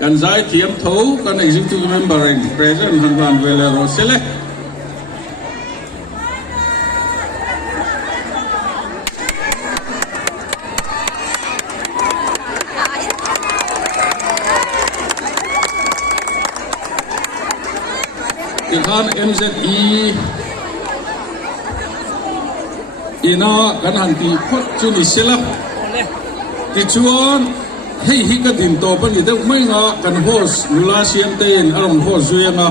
กันใจเทียมทูกัน executive member เอง present ฮันวันเวลาโรเซเลที่ท่าน MZE อีน่ากันหันตีพดจุนิเซลที่ชวนให้ฮิกดินโตปันนี่เด็กไม่งากันโฮสนุลาเซียนเตนอารมณ์โฮสจุยงา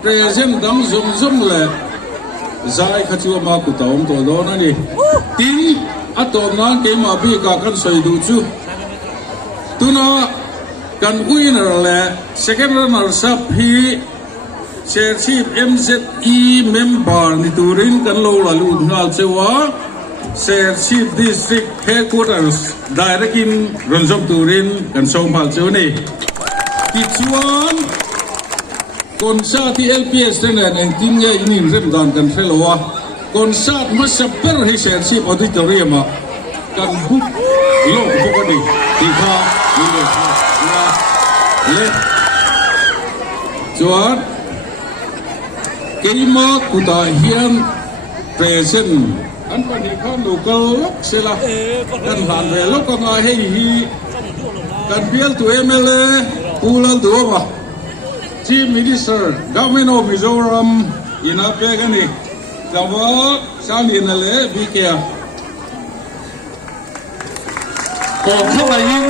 เปรเซนดังซุ่มเลยใจขัดชัวมากุตอมตัวโดนนี่ทีอัตโตนั้นเกมาบีกากันสวยดูจูตุน่ากันอุยนั่นแหละ second runner up ฮีเชอร์ชีพ MZE member นี่ตูรินกันโลละลุนนัลเซวะเชอร์ชีพ district headquarters direct in รันจอมตูรินกันส่งผ่านเจ้านี่กิจวัตรคนชาติ LPS เนี่ยเองทิ้งยังนี่เริ่มดันกันเฟลวะคนชาติมาสับเปอร์ให้เชอร์ชีพอดิตอรีมากันบุกโลกบุกนี่ที่ข้านี่เลยจวนเกี่ยมาคุตาเฮียนเปรเซนอันปนิคันลูกลกเสละกันผ่านเวลก็มาให้ฮีกันเบียลตัวMLAปูลันตัวมาทีมมินิสเตอร์กัฟเวอร์มิโซรัมอินาเปกันนี่กับว่าสามีนั่นแหละบีเกียก่อนเข้าไปยิง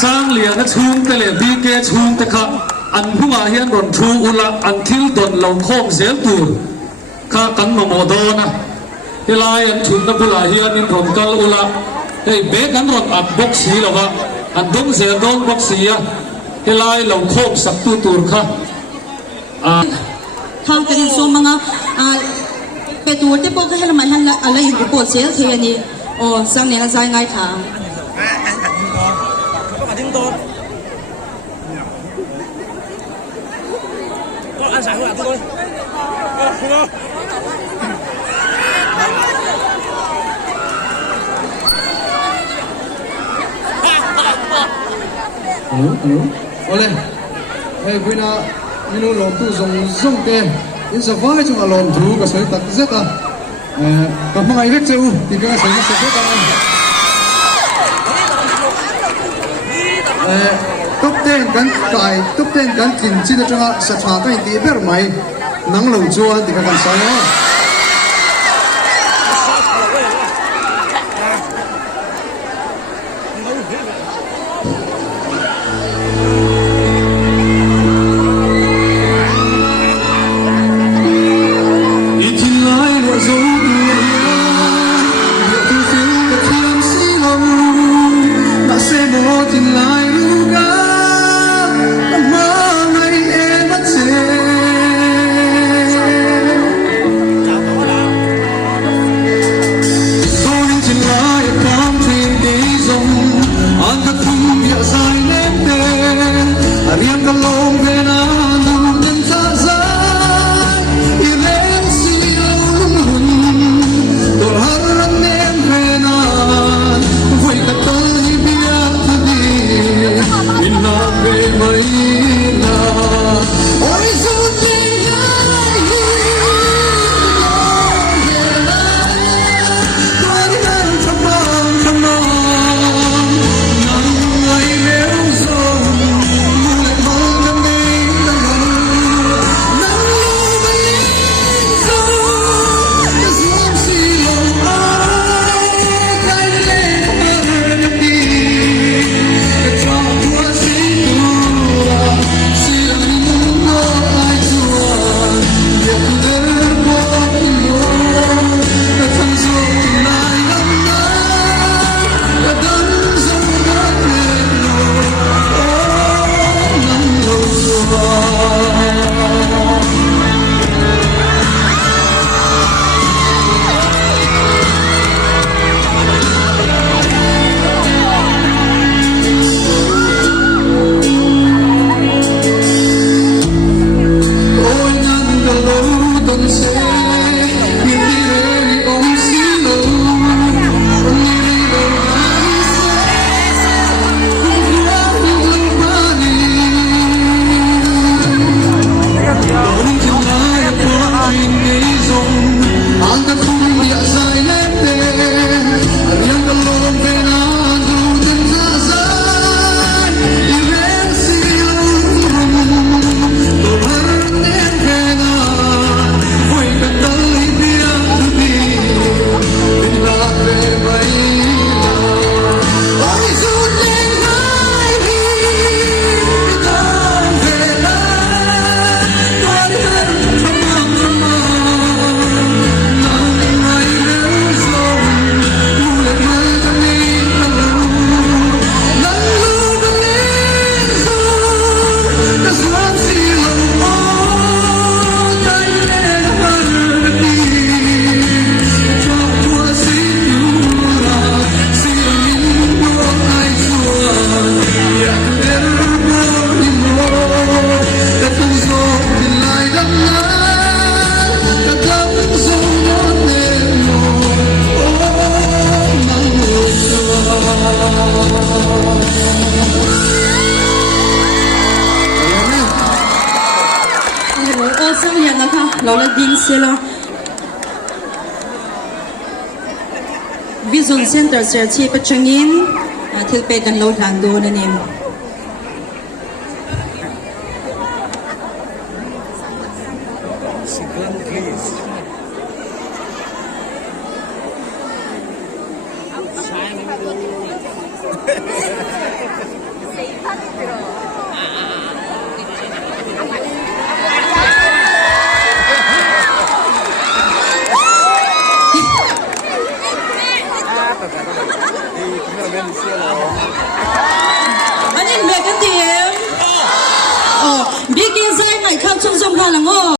สร้างเหลี่ยงชูงแต่เหลี่ยบีเกชูงแต่ข้าอันผู้ว่าเฮียนรอนชูอุละอันคิลดอนลงโค้งเสียตูข้ากันนโมโดนะเฮลายอันชุนนับผู้ว่าเฮียนินรอนกัลอุละเฮ้ยเบกันรอนอัดบ็อกซีหรอวะอันดงเสียดงบ็อกซีอะเฮลายลงโค้งสักตูร์ค่ะทางการส่งมังไปตัวเจ้าพวกให้ละมันอะไรอยู่ปวดเสียทีนี้โอ้สังเนี่ยใจง่ายทางăn sáng rồi tôi Oleh, bây giờ mình làm tu dùng cái, in sao vậy chúng ta làm tu cái sợi tóc rất à, các bạn ai biết chưa? Thì cái sợi nó sẽ rất là tóc đen gắn cài, tóc đen gắn kín chỉ để cho họ sẽ trả cái gì bé mày, nắng lâu chuan thì các bạn sai nhá. lo la ding sela Vision Center ser chi pachangin thil pe kan lo thang do na nim anh em về cái tiền bigin sai ngày khao chung dung ha là ngô